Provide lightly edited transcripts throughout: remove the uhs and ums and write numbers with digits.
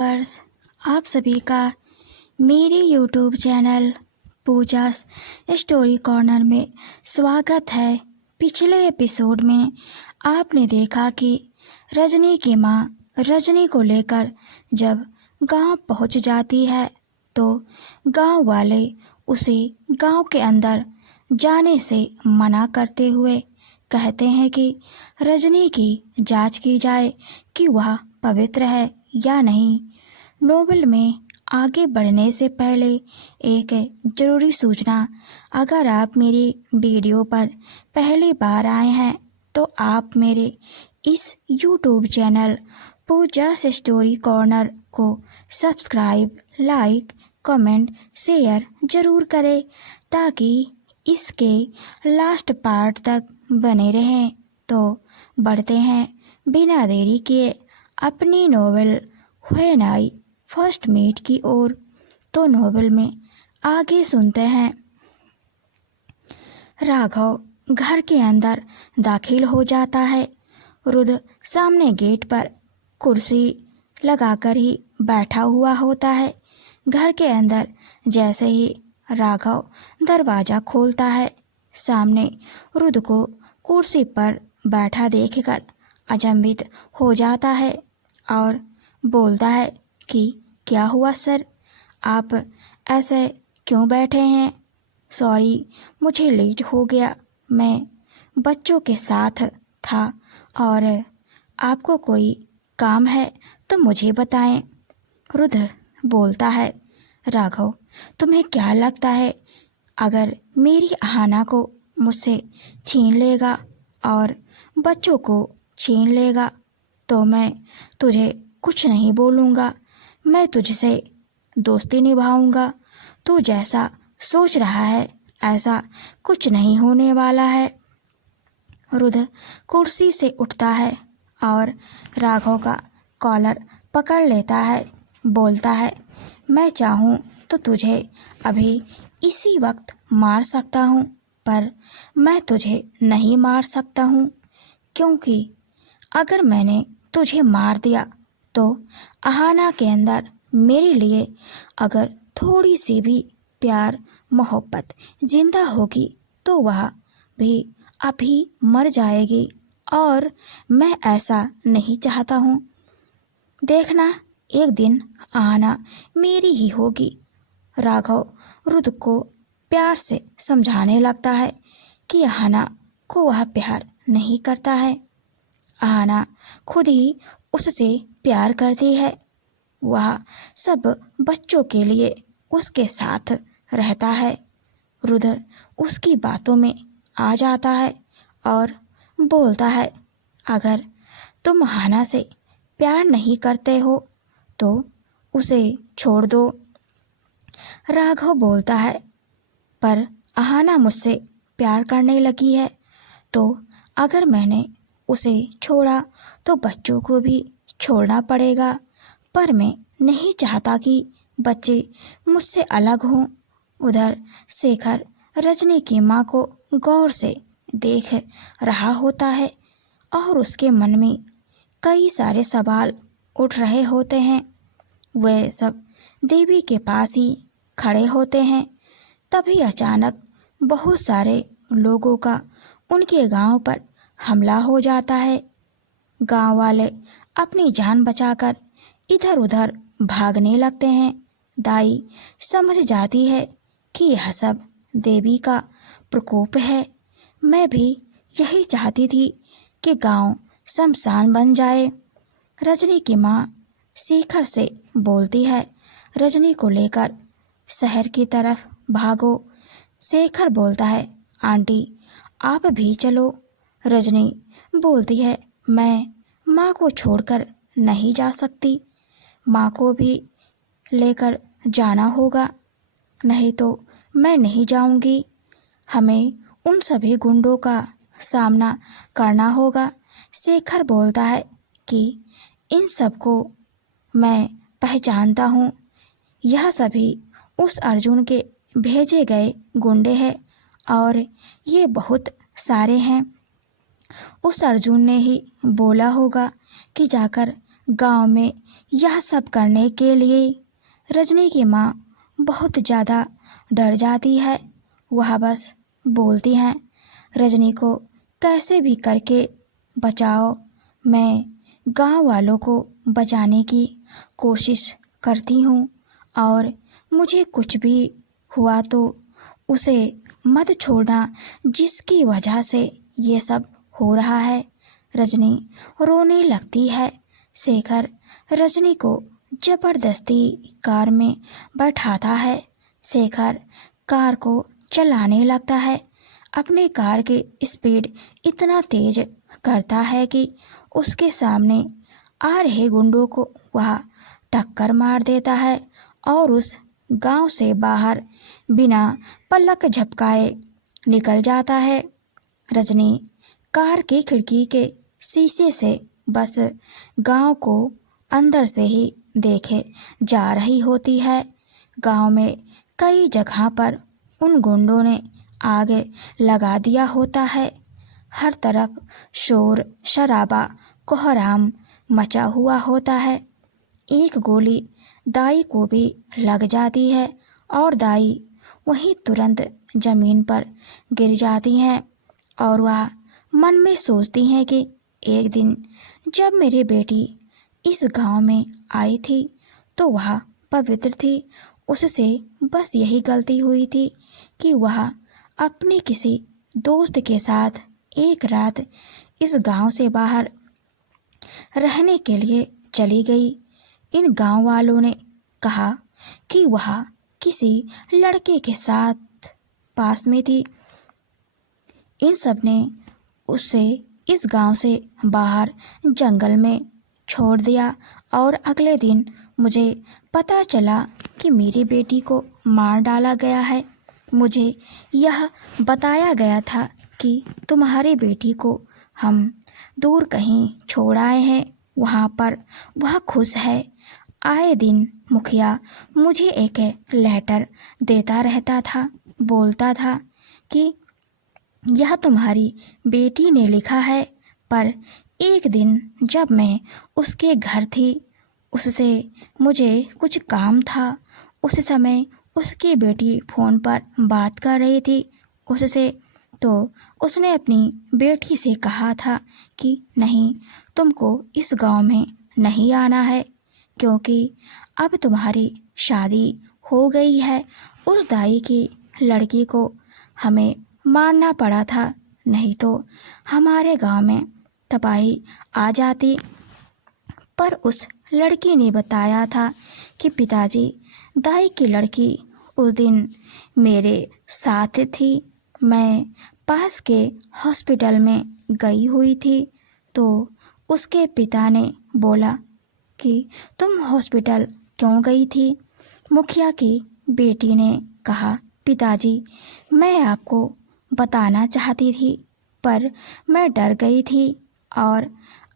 Viewers, आप सभी का मेरे YouTube channel Pooja's story corner में स्वागत है। पिछले एपिसोड में आपने देखा कि रजनी की माँ रजनी को लेकर जब गांव पहुंच जाती है तो गांव वाले उसे गांव के अंदर जाने से मना करते हुए कहते हैं कि रजनी की जांच की जाए कि वह पवित्र है या नहीं। नोवेल में आगे बढ़ने से पहले एक ज़रूरी सूचना, अगर आप मेरी वीडियो पर पहली बार आए हैं तो आप मेरे इस YouTube channel Pooja's story corner को सब्सक्राइब, लाइक, कमेंट, शेयर ज़रूर करें ताकि इसके लास्ट पार्ट तक बने रहें। तो बढ़ते हैं बिना देरी किए अपनी novel when I first meet की ओर। तो नोवेल में आगे सुनते हैं। राघव घर के अंदर दाखिल हो जाता है। रुद्र सामने गेट पर कुर्सी लगाकर ही बैठा हुआ होता है। घर के अंदर जैसे ही राघव दरवाज़ा खोलता है, सामने रुद्र को कुर्सी पर बैठा देखकर अचंभित हो जाता है और बोलता है कि क्या हुआ सर, आप ऐसे क्यों बैठे हैं? सॉरी, मुझे लेट हो गया, मैं बच्चों के साथ था और आपको कोई काम है तो मुझे बताएं। रुद्र बोलता है, राघव तुम्हें क्या लगता है अगर मेरी अहाना को मुझसे छीन लेगा और बच्चों को छीन लेगा तो मैं तुझे कुछ नहीं बोलूँगा, मैं तुझसे दोस्ती निभाऊंगा। तू जैसा सोच रहा है ऐसा कुछ नहीं होने वाला है। रुद्र कुर्सी से उठता है और राघव का कॉलर पकड़ लेता है, बोलता है, मैं चाहूँ तो तुझे अभी इसी वक्त मार सकता हूँ, पर मैं तुझे नहीं मार सकता हूँ क्योंकि अगर मैंने तुझे मार दिया तो अहाना के अंदर मेरे लिए अगर थोड़ी सी भी प्यार मोहब्बत जिंदा होगी तो वह भी अभी मर जाएगी और मैं ऐसा नहीं चाहता हूँ। देखना एक दिन अहाना मेरी ही होगी। राघव रुद्र को प्यार से समझाने लगता है कि अहाना को वह प्यार नहीं करता है। अहाना खुद ही उससे प्यार करती है। वह सब बच्चों के लिए उसके साथ रहता है। रुद्र उसकी बातों में आ जाता है और बोलता है, अगर तुम अहाना से प्यार नहीं करते हो तो उसे छोड़ दो। राघव बोलता है, पर अहाना मुझसे प्यार करने लगी है तो अगर मैंने उसे छोड़ा तो बच्चों को भी छोड़ना पड़ेगा, पर मैं नहीं चाहता कि बच्चे मुझसे अलग हों। उधर शेखर रजनी की माँ को गौर से देख रहा होता है और उसके मन में कई सारे सवाल उठ रहे होते हैं। वे सब देवी के पास ही खड़े होते हैं। तभी अचानक बहुत सारे लोगों का उनके गांव पर हमला हो जाता है। गांव वाले अपनी जान बचाकर इधर उधर भागने लगते हैं। दाई समझ जाती है कि यह सब देवी का प्रकोप है। मैं भी यही चाहती थी कि गांव शमशान बन जाए। रजनी की माँ शेखर से बोलती है, रजनी को लेकर शहर की तरफ भागो। शेखर बोलता है, आंटी आप भी चलो। रजनी बोलती है, मैं माँ को छोड़कर नहीं जा सकती, माँ को भी लेकर जाना होगा, नहीं तो मैं नहीं जाऊंगी। हमें उन सभी गुंडों का सामना करना होगा। शेखर बोलता है कि इन सबको मैं पहचानता हूँ, यह सभी उस अर्जुन के भेजे गए गुंडे हैं और ये बहुत सारे हैं। उस अर्जुन ने ही बोला होगा कि जाकर गांव में यह सब करने के लिए रजनी की माँ बहुत ज़्यादा डर जाती है। वह बस बोलती हैं, रजनी को कैसे भी करके बचाओ। मैं गांव वालों को बचाने की कोशिश करती हूँ और मुझे कुछ भी हुआ तो उसे मत छोड़ना जिसकी वजह से ये सब हो रहा है। रजनी रोने लगती है। शेखर रजनी को जबरदस्ती कार में बैठाता है। शेखर कार को चलाने लगता है। अपने कार की स्पीड इतना तेज करता है कि उसके सामने आ रहे गुंडों को वह टक्कर मार देता है और उस गांव से बाहर बिना पलक झपकाए निकल जाता है। रजनी कार की खिड़की के शीशे से बस गांव को अंदर से ही देखे जा रही होती है। गांव में कई जगह पर उन गुंडों ने आग लगा दिया होता है। हर तरफ शोर शराबा कोहराम मचा हुआ होता है। एक गोली दाई को भी लग जाती है और दाई वहीं तुरंत जमीन पर गिर जाती हैं और वह मन में सोचती हैं कि एक दिन जब मेरी बेटी इस गांव में आई थी तो वह पवित्र थी। उससे बस यही गलती हुई थी कि वह अपने किसी दोस्त के साथ एक रात इस गांव से बाहर रहने के लिए चली गई। इन गांव वालों ने कहा कि वह किसी लड़के के साथ पास में थी। इन सब ने उसे इस गांव से बाहर जंगल में छोड़ दिया और अगले दिन मुझे पता चला कि मेरी बेटी को मार डाला गया है। मुझे यह बताया गया था कि तुम्हारी बेटी को हम दूर कहीं छोड़ आए हैं, वहाँ पर वह खुश है। आए दिन मुखिया मुझे एक लेटर देता रहता था, बोलता था कि यह तुम्हारी बेटी ने लिखा है। पर एक दिन जब मैं उसके घर थी, उससे मुझे कुछ काम था। उस समय उसकी बेटी फ़ोन पर बात कर रही थी उससे, तो उसने अपनी बेटी से कहा था कि नहीं, तुमको इस गांव में नहीं आना है क्योंकि अब तुम्हारी शादी हो गई है। उस दाई की लड़की को हमें मारना पड़ा था, नहीं तो हमारे गांव में तबाही आ जाती। पर उस लड़की ने बताया था कि पिताजी, दाई की लड़की उस दिन मेरे साथ थी। मैं पास के हॉस्पिटल में गई हुई थी तो उसके पिता ने बोला कि तुम हॉस्पिटल क्यों गई थी। मुखिया की बेटी ने कहा, पिताजी, मैं आपको बताना चाहती थी पर मैं डर गई थी और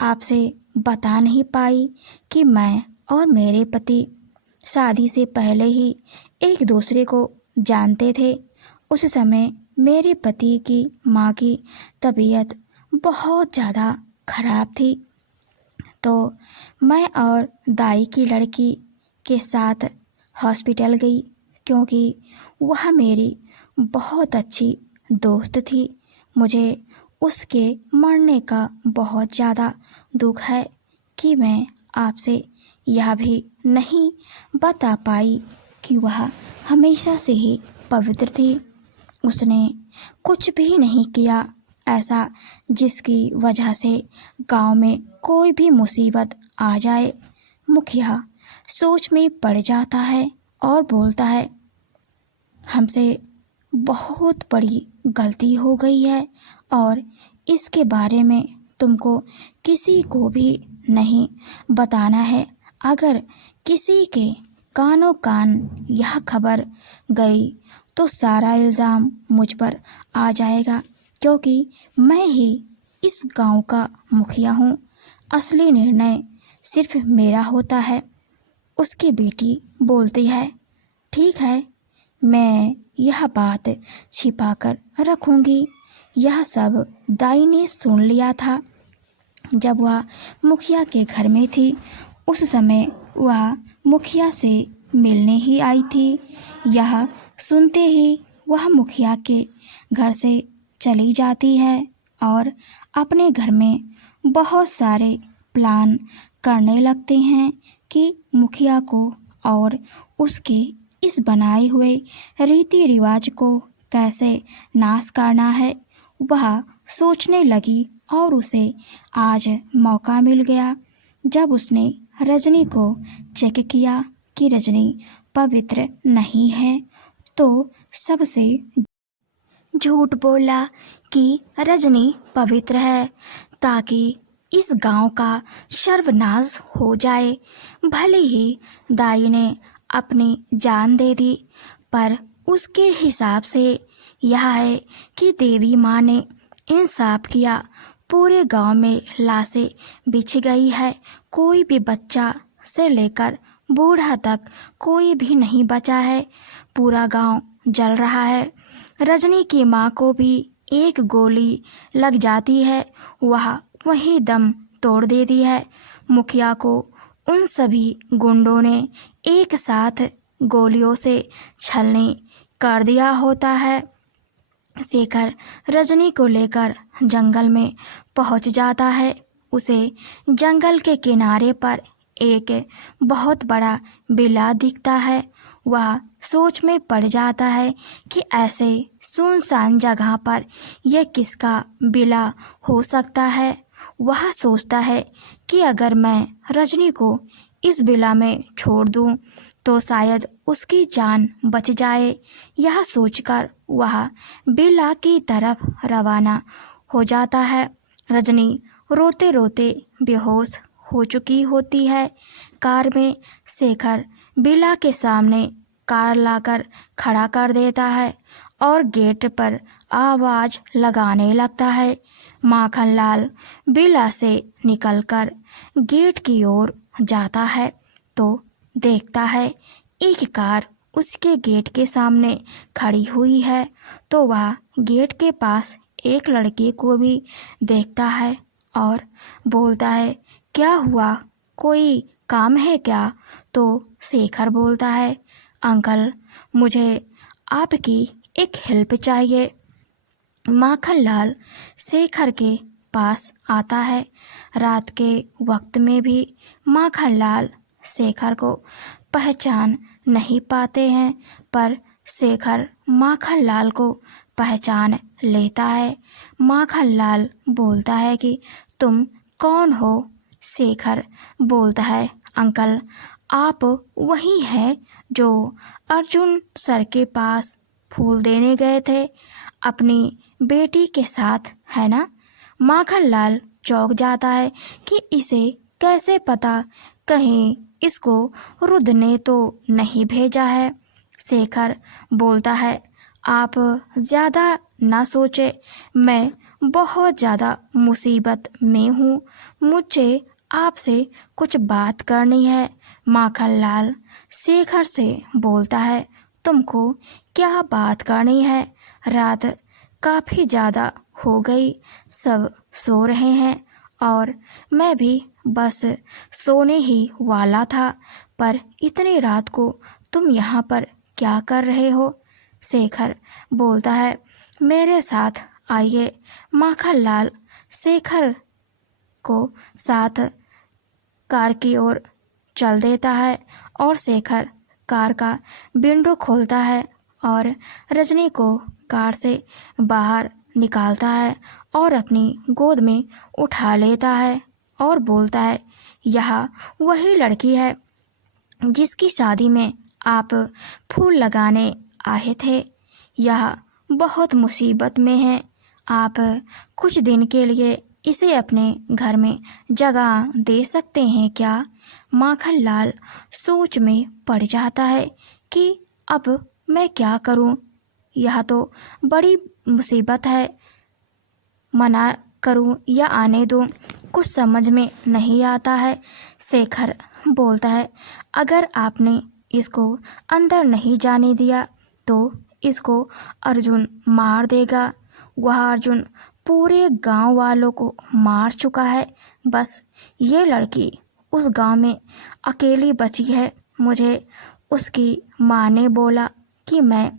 आपसे बता नहीं पाई कि मैं और मेरे पति शादी से पहले ही एक दूसरे को जानते थे। उस समय मेरे पति की माँ की तबीयत बहुत ज़्यादा खराब थी तो मैं और दाई की लड़की के साथ हॉस्पिटल गई क्योंकि वह मेरी बहुत अच्छी दोस्त थी। मुझे उसके मरने का बहुत ज़्यादा दुख है कि मैं आपसे यह भी नहीं बता पाई कि वह हमेशा से ही पवित्र थी। उसने कुछ भी नहीं किया ऐसा जिसकी वजह से गांव में कोई भी मुसीबत आ जाए। मुखिया सोच में पड़ जाता है और बोलता है, हमसे बहुत बड़ी गलती हो गई है और इसके बारे में तुमको किसी को भी नहीं बताना है। अगर किसी के कानों कान यह खबर गई तो सारा इल्ज़ाम मुझ पर आ जाएगा क्योंकि मैं ही इस गांव का मुखिया हूँ। असली निर्णय सिर्फ मेरा होता है। उसकी बेटी बोलती है, ठीक है, मैं यह बात छिपा कर रखूँगी। यह सब दाई ने सुन लिया था जब वह मुखिया के घर में थी उस समय वह मुखिया से मिलने ही आई थी। यह सुनते ही वह मुखिया के घर से चली जाती है और अपने घर में बहुत सारे प्लान करने लगते हैं कि मुखिया को और उसके इस बनाए हुए रीति रिवाज को कैसे नाश करना है। वह सोचने लगी और उसे आज मौका मिल गया। जब उसने रजनी को चेक किया कि रजनी पवित्र नहीं है तो सबसे झूठ बोला कि रजनी पवित्र है ताकि इस गांव का सर्वनाश हो जाए। भले ही दाई ने अपनी जान दे दी पर उसके हिसाब से यह है कि देवी माँ ने इंसाफ किया। पूरे गांव में लाशें बिछ गई है, कोई भी बच्चा से लेकर बूढ़ा तक कोई भी नहीं बचा है। पूरा गांव जल रहा है। रजनी की माँ को भी एक गोली लग जाती है, वह वही दम तोड़ देती है। मुखिया को उन सभी गुंडों ने एक साथ गोलियों से छलनी कर दिया होता है। शेखर रजनी को लेकर जंगल में पहुंच जाता है। उसे जंगल के किनारे पर एक बहुत बड़ा बिल्ला दिखता है। वह सोच में पड़ जाता है कि ऐसे सुनसान जगह पर यह किसका बिल्ला हो सकता है। वह सोचता है कि अगर मैं रजनी को इस बिल्ला में छोड़ दूं तो शायद उसकी जान बच जाए। यह सोचकर वह बिल्ला की तरफ रवाना हो जाता है। रजनी रोते रोते बेहोश हो चुकी होती है। कार में शेखर बिल्ला के सामने कार लाकर खड़ा कर देता है और गेट पर आवाज़ लगाने लगता है। माखनलाल बिल्ला से निकलकर गेट की ओर जाता है तो देखता है एक कार उसके गेट के सामने खड़ी हुई है। तो वह गेट के पास एक लड़के को भी देखता है और बोलता है, क्या हुआ, कोई काम है क्या? तो शेखर बोलता है, अंकल मुझे आपकी एक हेल्प चाहिए। माखनलाल शेखर के पास आता है। रात के वक्त में भी माखनलाल शेखर को पहचान नहीं पाते हैं पर शेखर माखनलाल को पहचान लेता है। माखनलाल बोलता है कि तुम कौन हो? शेखर बोलता है, अंकल आप वही हैं जो अर्जुन सर के पास फूल देने गए थे अपनी बेटी के साथ, है ना? माखनलाल चौंक जाता है कि इसे कैसे पता, कहीं इसको रुद्र ने तो नहीं भेजा है। शेखर बोलता है, आप ज़्यादा ना सोचे, मैं बहुत ज़्यादा मुसीबत में हूँ, मुझे आपसे कुछ बात करनी है। माखनलाल शेखर से बोलता है, तुमको क्या बात करनी है? रात काफ़ी ज़्यादा हो गई, सब सो रहे हैं और मैं भी बस सोने ही वाला था, पर इतनी रात को तुम यहाँ पर क्या कर रहे हो? शेखर बोलता है, मेरे साथ आइए। माखनलाल शेखर को साथ कार की ओर चल देता है और शेखर कार का विंडो खोलता है और रजनी को कार से बाहर निकालता है और अपनी गोद में उठा लेता है और बोलता है, यह वही लड़की है जिसकी शादी में आप फूल लगाने आए थे। यह बहुत मुसीबत में है, आप कुछ दिन के लिए इसे अपने घर में जगह दे सकते हैं क्या? माखनलाल सोच में पड़ जाता है कि अब मैं क्या करूं, यह तो बड़ी मुसीबत है, मना करूं या आने दूं, कुछ समझ में नहीं आता है। शेखर बोलता है, अगर आपने इसको अंदर नहीं जाने दिया तो इसको अर्जुन मार देगा। वह अर्जुन पूरे गांव वालों को मार चुका है। बस ये लड़की उस गांव में अकेली बची है। मुझे उसकी माँ ने बोला कि मैं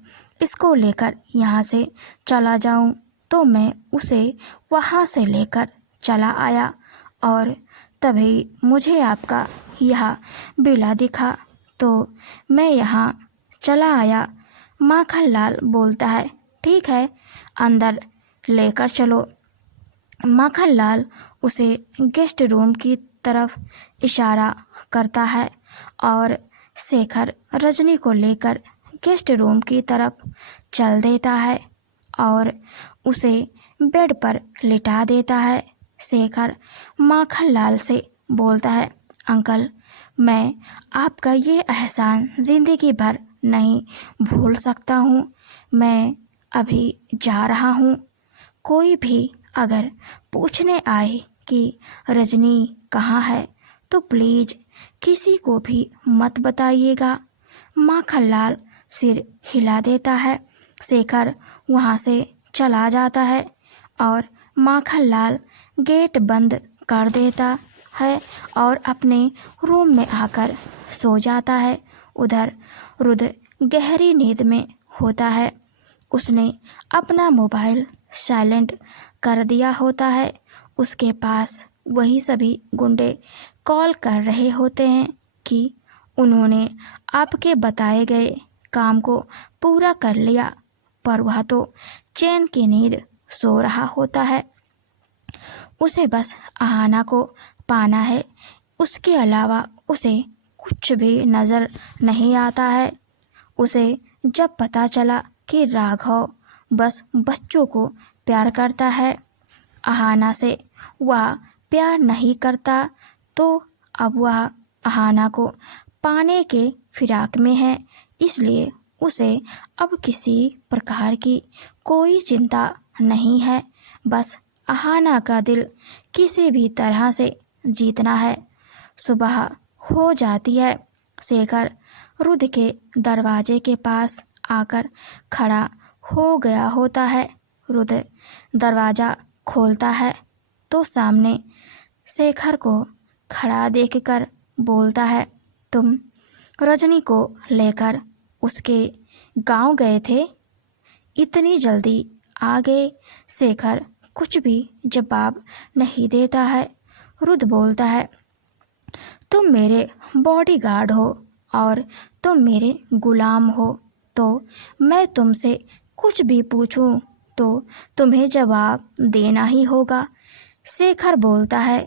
इसको लेकर यहाँ से चला जाऊँ, तो मैं उसे वहाँ से लेकर चला आया और तभी मुझे आपका यह बिला दिखा, तो मैं यहाँ चला आया। माखनलाल बोलता है, ठीक है, अंदर लेकर चलो। माखनलाल उसे गेस्ट रूम की तरफ इशारा करता है और शेखर रजनी को लेकर गेस्ट रूम की तरफ चल देता है और उसे बेड पर लिटा देता है। शेखर माखनलाल से बोलता है, अंकल, मैं आपका ये एहसान ज़िंदगी भर नहीं भूल सकता हूँ। मैं अभी जा रहा हूँ। कोई भी अगर पूछने आए कि रजनी कहाँ है तो प्लीज़ किसी को भी मत बताइएगा। माखनलाल सिर हिला देता है। शेखर वहाँ से चला जाता है और माखनलाल गेट बंद कर देता है और अपने रूम में आकर सो जाता है। उधर रुद्र गहरी नींद में होता है। उसने अपना मोबाइल साइलेंट कर दिया होता है। उसके पास वही सभी गुंडे कॉल कर रहे होते हैं कि उन्होंने आपके बताए गए काम को पूरा कर लिया, पर वह तो चैन की नींद सो रहा होता है। उसे बस अहाना को पाना है, उसके अलावा उसे कुछ भी नज़र नहीं आता है। उसे जब पता चला कि राघव बस बच्चों को प्यार करता है, अहाना से वह प्यार नहीं करता, तो अब वह अहाना को पाने के फिराक में है। इसलिए उसे अब किसी प्रकार की कोई चिंता नहीं है। बस अहाना का दिल किसी भी तरह से जीतना है। सुबह हो जाती है। शेखर रुद्र के दरवाजे के पास आकर खड़ा हो गया होता है। रुद्र दरवाज़ा खोलता है तो सामने शेखर को खड़ा देखकर बोलता है, तुम रजनी को लेकर उसके गांव गए थे? इतनी जल्दी आ गए? शेखर कुछ भी जवाब नहीं देता है। रुद्र बोलता है, तुम मेरे बॉडीगार्ड हो और तुम मेरे गुलाम हो, तो मैं तुमसे कुछ भी पूछूं तो तुम्हें जवाब देना ही होगा। शेखर बोलता है,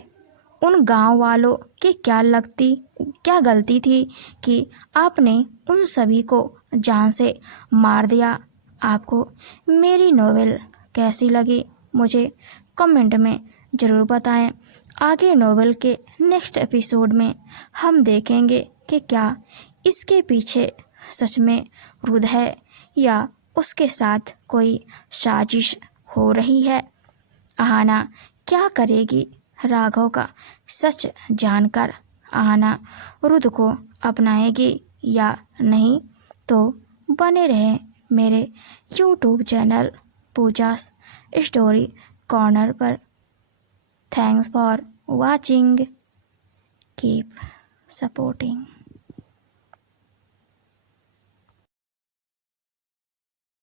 उन गांव वालों की क्या गलती थी कि आपने उन सभी को जान से मार दिया? आपको मेरी नोवेल कैसी लगी मुझे कमेंट में ज़रूर बताएं। आगे नोवेल के नेक्स्ट एपिसोड में हम देखेंगे कि क्या इसके पीछे सच में रुद्र है या उसके साथ कोई साजिश हो रही है। अहाना क्या करेगी राघव का सच जानकर? अहाना रुद्र को अपनाएगी या नहीं? तो बने रहें मेरे YouTube channel Pooja's story corner पर। Thanks for watching. Keep supporting.